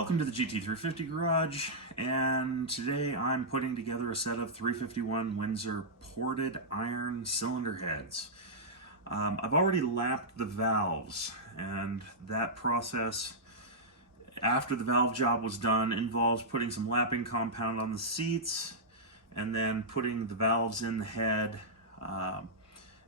Welcome to the GT350 Garage, and today I'm putting together a set of 351 Windsor ported iron cylinder heads. I've already lapped the valves, and that process after the valve job was done involves putting some lapping compound on the seats and then putting the valves in the head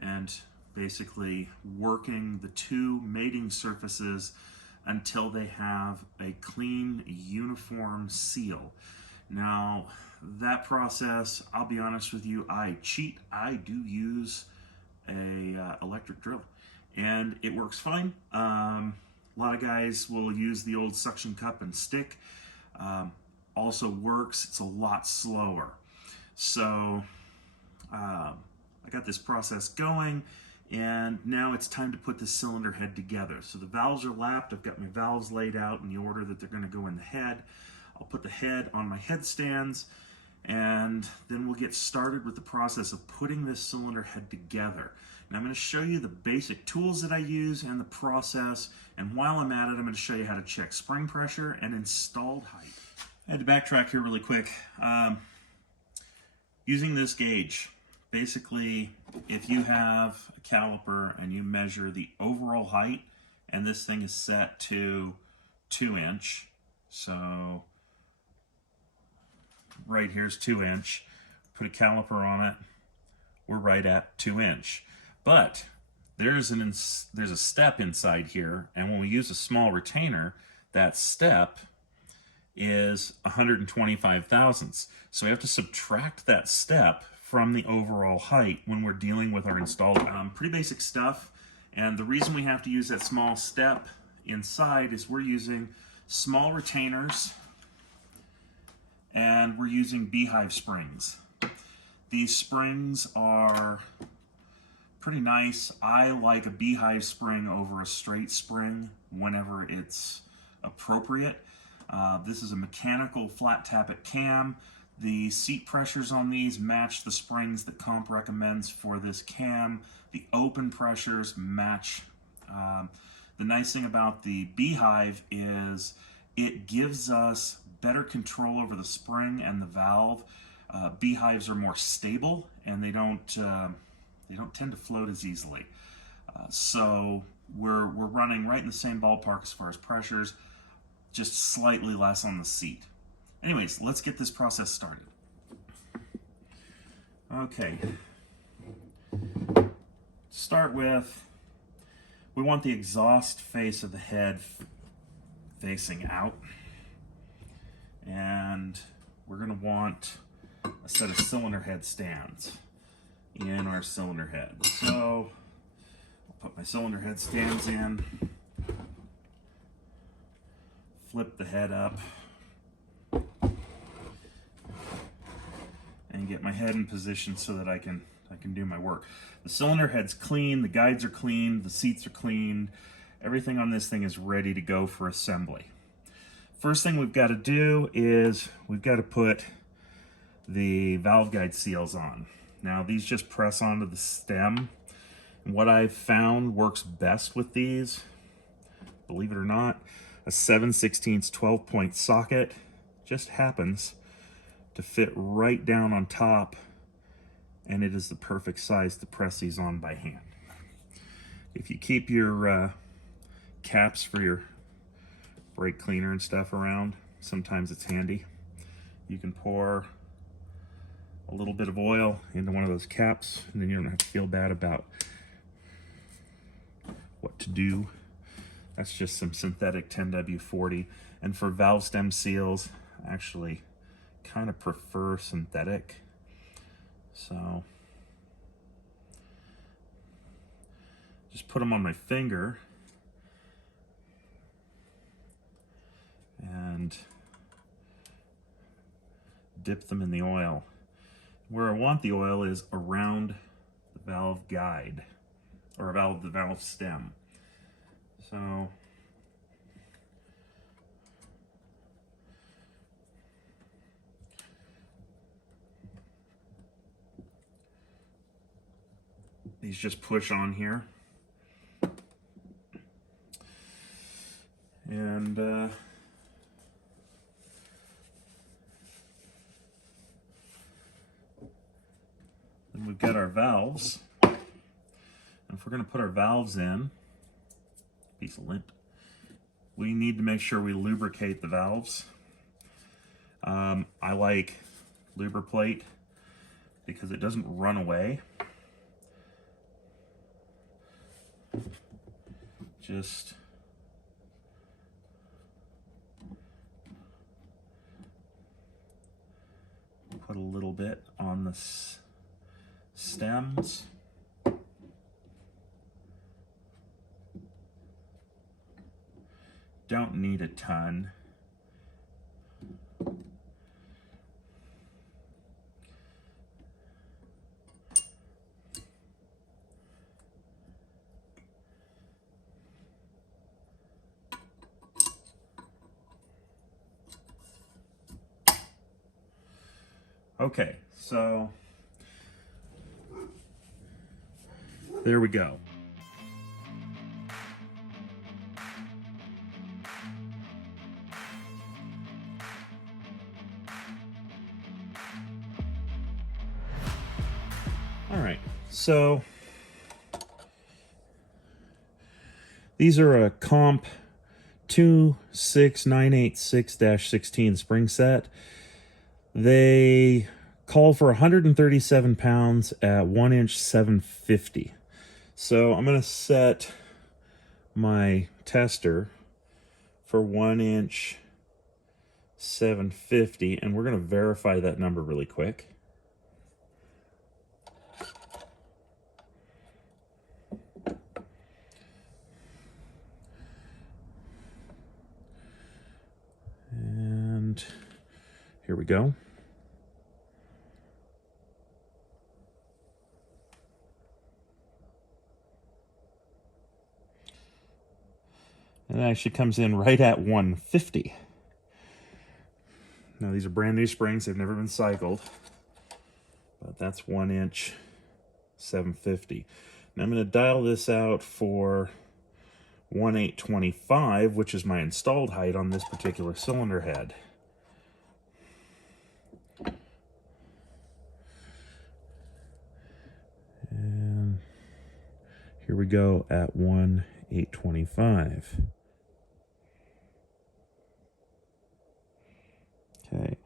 and basically working the two mating surfaces until they have a clean, uniform seal. Now, that process, I'll be honest with you, I cheat. I do use a electric drill, and it works fine. A lot of guys will use the old suction cup and stick. Also works. It's a lot slower. So I got this process going, and now it's time to put the cylinder head together. So the valves are lapped. I've got my valves laid out in the order that they're going to go in the head. I'll put the head on my headstands, and then we'll get started with the process of putting this cylinder head together. And I'm going to show you the basic tools that I use and the process, and while I'm at it, I'm going to show you how to check spring pressure and installed height. I had to backtrack here really quick. Using this gauge, basically, if you have a caliper and you measure the overall height, and this thing is set to 2 inch, so right here's 2 inch, put a caliper on it, we're right at 2 inch. But there's a step inside here, and when we use a small retainer, that step is 125 thousandths. So we have to subtract that step from the overall height when we're dealing with our installed. Pretty basic stuff, and the reason we have to use that small step inside is we're using small retainers and we're using beehive springs. These springs are pretty nice. I like a beehive spring over a straight spring whenever it's appropriate. This is a mechanical flat tappet cam. The seat pressures on these match the springs that Comp recommends for this cam. The open pressures match. The nice thing about the beehive is it gives us better control over the spring and the valve. Beehives are more stable, and they don't tend to float as easily. So we're running right in the same ballpark as far as pressures, just slightly less on the seat. Anyways, let's get this process started. Okay. Start with, we want the exhaust face of the head facing out. And we're going to want a set of cylinder head stands in our cylinder head. So I'll put my cylinder head stands in, flip the head up, and get my head in position so that I can do my work. The cylinder head's clean, the guides are clean, the seats are cleaned. Everything on this thing is ready to go for assembly. First thing we've got to do is we've got to put the valve guide seals on. Now these just press onto the stem. And what I've found works best with these, believe it or not, a 7/16 12-point socket just happens to fit right down on top, and it is the perfect size to press these on by hand. If you keep your caps for your brake cleaner and stuff around, sometimes it's handy. You can pour a little bit of oil into one of those caps, and then you don't have to feel bad about what to do. That's just some synthetic 10W40. And for valve stem seals, I actually kind of prefer synthetic. So just put them on my finger and dip them in the oil. Where I want the oil is around the valve guide, or the valve stem. So these just push on here. And Then we've got our valves. And if we're going to put our valves in, piece of lint, we need to make sure we lubricate the valves. I like Lubriplate because it doesn't run away. Just put a little bit on the stems. Don't need a ton. Okay, so there we go. All right, so these are a Comp 26986-16 spring set. They call for 137 pounds at 1 inch 750. So I'm going to set my tester for 1 inch 750, and we're going to verify that number really quick. And here we go. And it actually comes in right at 150. Now these are brand new springs, they've never been cycled. But that's 1 inch 750. Now I'm going to dial this out for 1/825, which is my installed height on this particular cylinder head. And here we go at 1/825. Okay,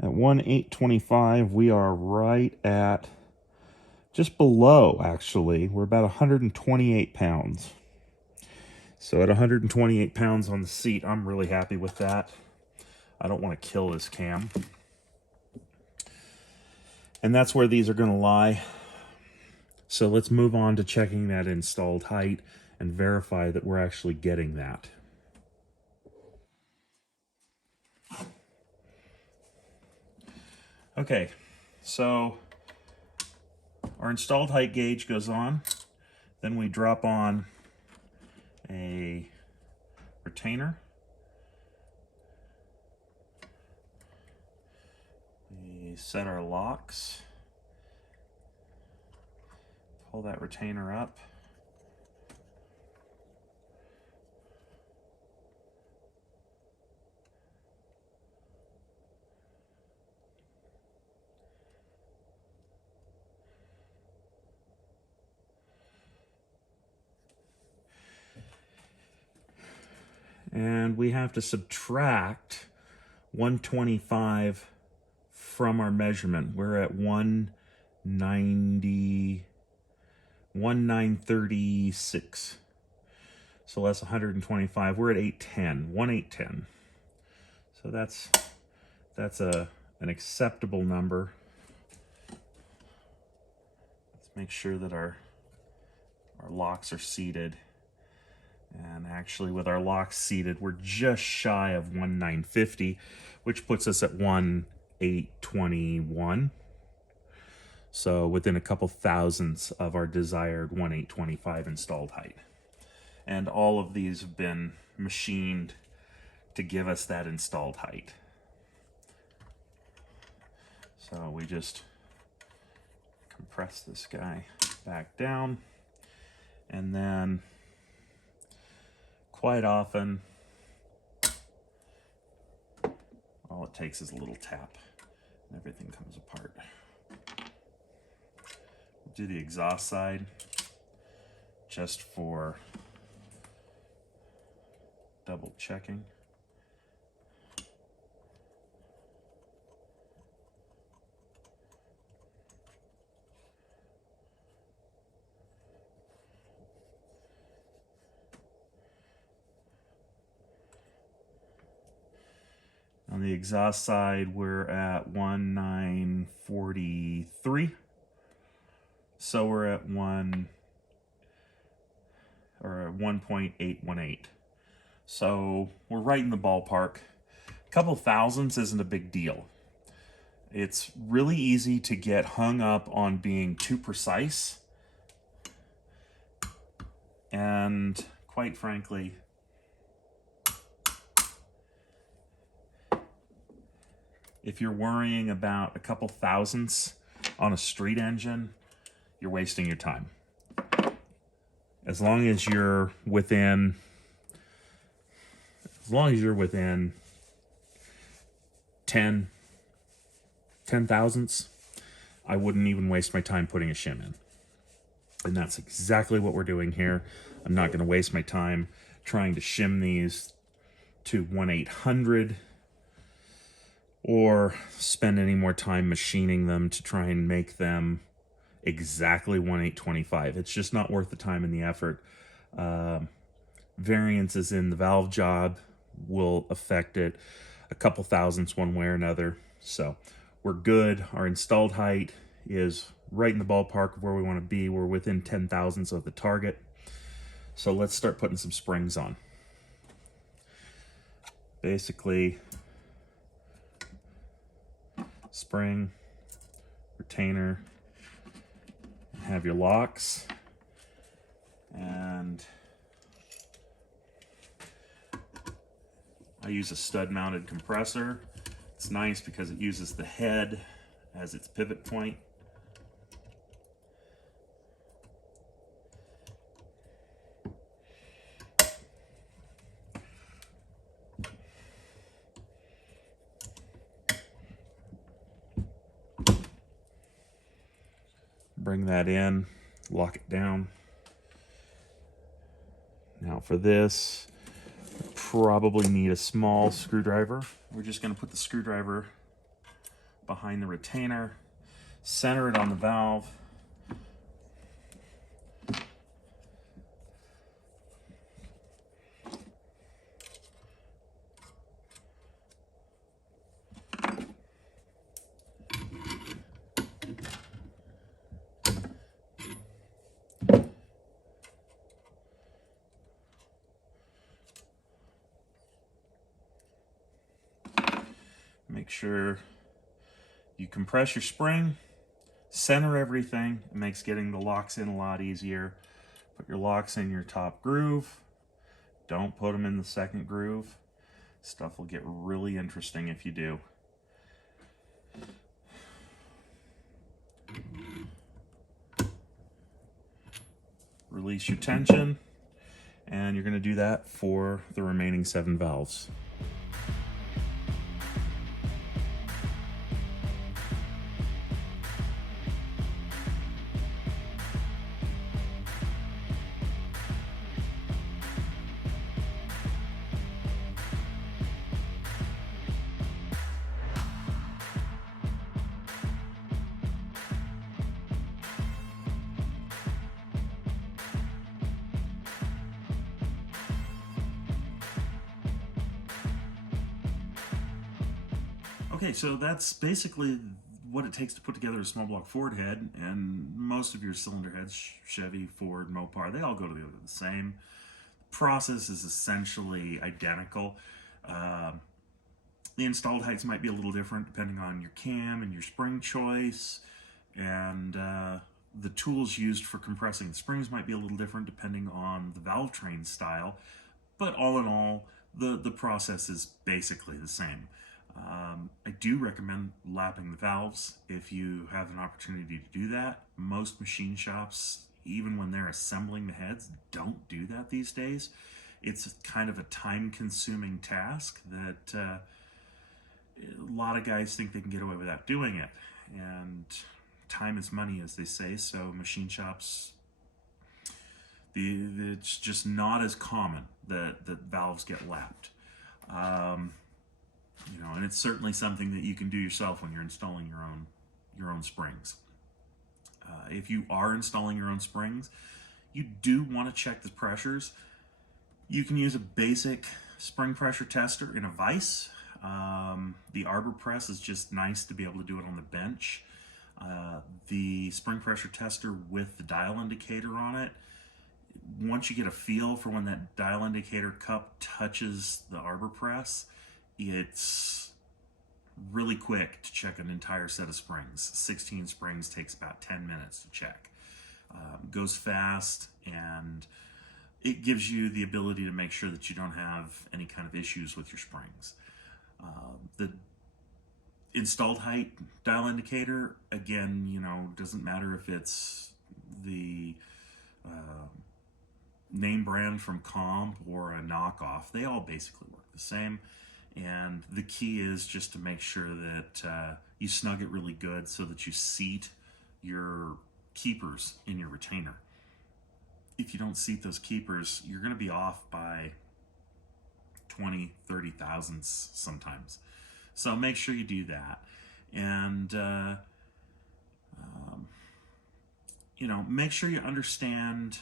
at 1/825, we are right at, just below actually, we're about 128 pounds. So at 128 pounds on the seat, I'm really happy with that. I don't want to kill this cam. And that's where these are going to lie. So let's move on to checking that installed height and verify that we're actually getting that. Okay, so our installed height gauge goes on. Then we drop on a retainer. We set our locks. Pull that retainer up. And we have to subtract 125 from our measurement. We're at 1936. So less 125. We're at 810. 1810. So that's an acceptable number. Let's make sure that our locks are seated. And actually, with our locks seated, we're just shy of 1950, which puts us at 1/821. So within a couple thousandths of our desired 1/825 installed height. And all of these have been machined to give us that installed height. So we just compress this guy back down, and then quite often, all it takes is a little tap and everything comes apart. Do the exhaust side just for double checking. On the exhaust side, we're at 1943. So we're at 1.818. So we're right in the ballpark. A couple thousandths isn't a big deal. It's really easy to get hung up on being too precise. And quite frankly, if you're worrying about a couple thousandths on a street engine, you're wasting your time. As long as you're within 10 thousandths, I wouldn't even waste my time putting a shim in. And that's exactly what we're doing here. I'm not going to waste my time trying to shim these to 1/800 or spend any more time machining them to try and make them exactly 1/825. It's just not worth the time and the effort. Variances in the valve job will affect it a couple thousandths one way or another. So we're good. Our installed height is right in the ballpark of where we want to be. We're within 10 thousandths of the target. So let's start putting some springs on. Basically, spring, retainer, have your locks, and I use a stud mounted compressor. It's nice because it uses the head as its pivot point. Bring that in, lock it down. Now for this, probably need a small screwdriver. We're just going to put the screwdriver behind the retainer, center it on the valve, make sure you compress your spring, center everything. It makes getting the locks in a lot easier. Put your locks in your top groove. Don't put them in the second groove. Stuff will get really interesting if you do. Release your tension, and you're going to do that for the remaining 7 valves. Okay, so that's basically what it takes to put together a small block Ford head, and most of your cylinder heads, Chevy, Ford, Mopar, they all go together the same. The process is essentially identical. The installed heights might be a little different depending on your cam and your spring choice, and the tools used for compressing the springs might be a little different depending on the valve train style, but all in all, the process is basically the same. I do recommend lapping the valves if you have an opportunity to do that. Most machine shops, even when they're assembling the heads, don't do that these days. It's kind of a time-consuming task that a lot of guys think they can get away without doing it. And time is money, as they say. So machine shops, it's just not as common that valves get lapped. You know, and it's certainly something that you can do yourself when you're installing your own springs. If you are installing your own springs, you do want to check the pressures. You can use a basic spring pressure tester in a vise. The Arbor Press is just nice to be able to do it on the bench. The spring pressure tester with the dial indicator on it, once you get a feel for when that dial indicator cup touches the Arbor Press, it's really quick to check an entire set of springs. 16 springs takes about 10 minutes to check. Goes fast, and it gives you the ability to make sure that you don't have any kind of issues with your springs. The installed height dial indicator, again, you know, doesn't matter if it's the name brand from Comp or a knockoff. They all basically work the same. And the key is just to make sure that you snug it really good so that you seat your keepers in your retainer. If you don't seat those keepers, you're going to be off by 20, 30 thousandths sometimes. So make sure you do that. And, you know, make sure you understand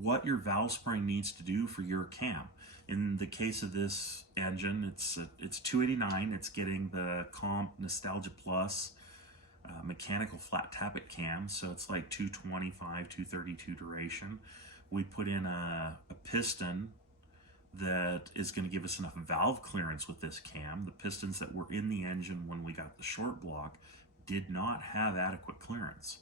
what your valve spring needs to do for your cam. In the case of this engine, it's 289. It's getting the Comp Nostalgia Plus mechanical flat tappet cam, so it's like 225, 232 duration. We put in a piston that is going to give us enough valve clearance with this cam. The pistons that were in the engine when we got the short block did not have adequate clearance.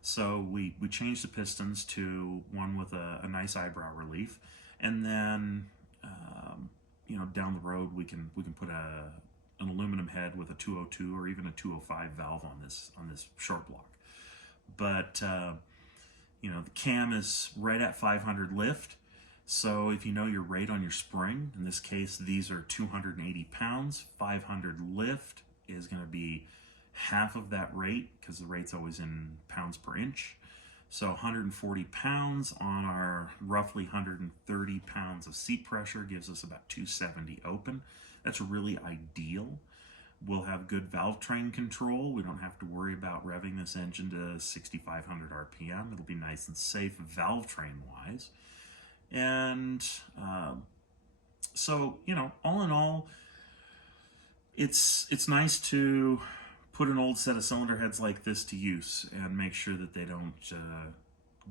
So we changed the pistons to one with a nice eyebrow relief, and then you know, down the road we can put an aluminum head with a 202 or even a 205 valve on this short block. But you know, the cam is right at 500 lift. So if you know your rate on your spring, in this case these are 280 pounds, 500 lift is going to be half of that rate, because the rate's always in pounds per inch. So 140 pounds on our roughly 130 pounds of seat pressure gives us about 270 open. That's really ideal. We'll have good valve train control. We don't have to worry about revving this engine to 6,500 RPM. It'll be nice and safe valve train wise. And so, you know, all in all, it's nice to put an old set of cylinder heads like this to use and make sure that they don't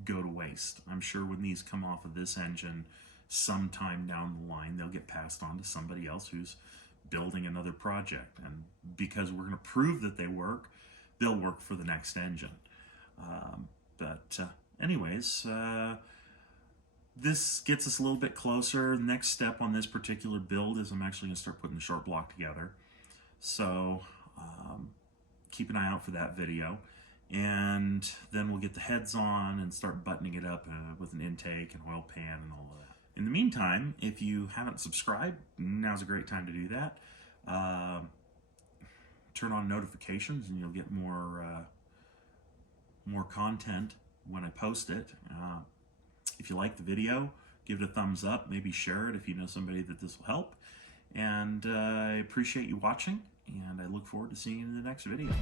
go to waste. I'm sure when these come off of this engine sometime down the line, they'll get passed on to somebody else who's building another project. And because we're going to prove that they work, they'll work for the next engine. Anyways, this gets us a little bit closer. Next step on this particular build is I'm actually going to start putting the short block together. So keep an eye out for that video. And then we'll get the heads on and start buttoning it up with an intake and oil pan and all of that. In the meantime, if you haven't subscribed, now's a great time to do that. Turn on notifications and you'll get more content when I post it. If you like the video, give it a thumbs up, maybe share it if you know somebody that this will help. And I appreciate you watching, and I look forward to seeing you in the next video.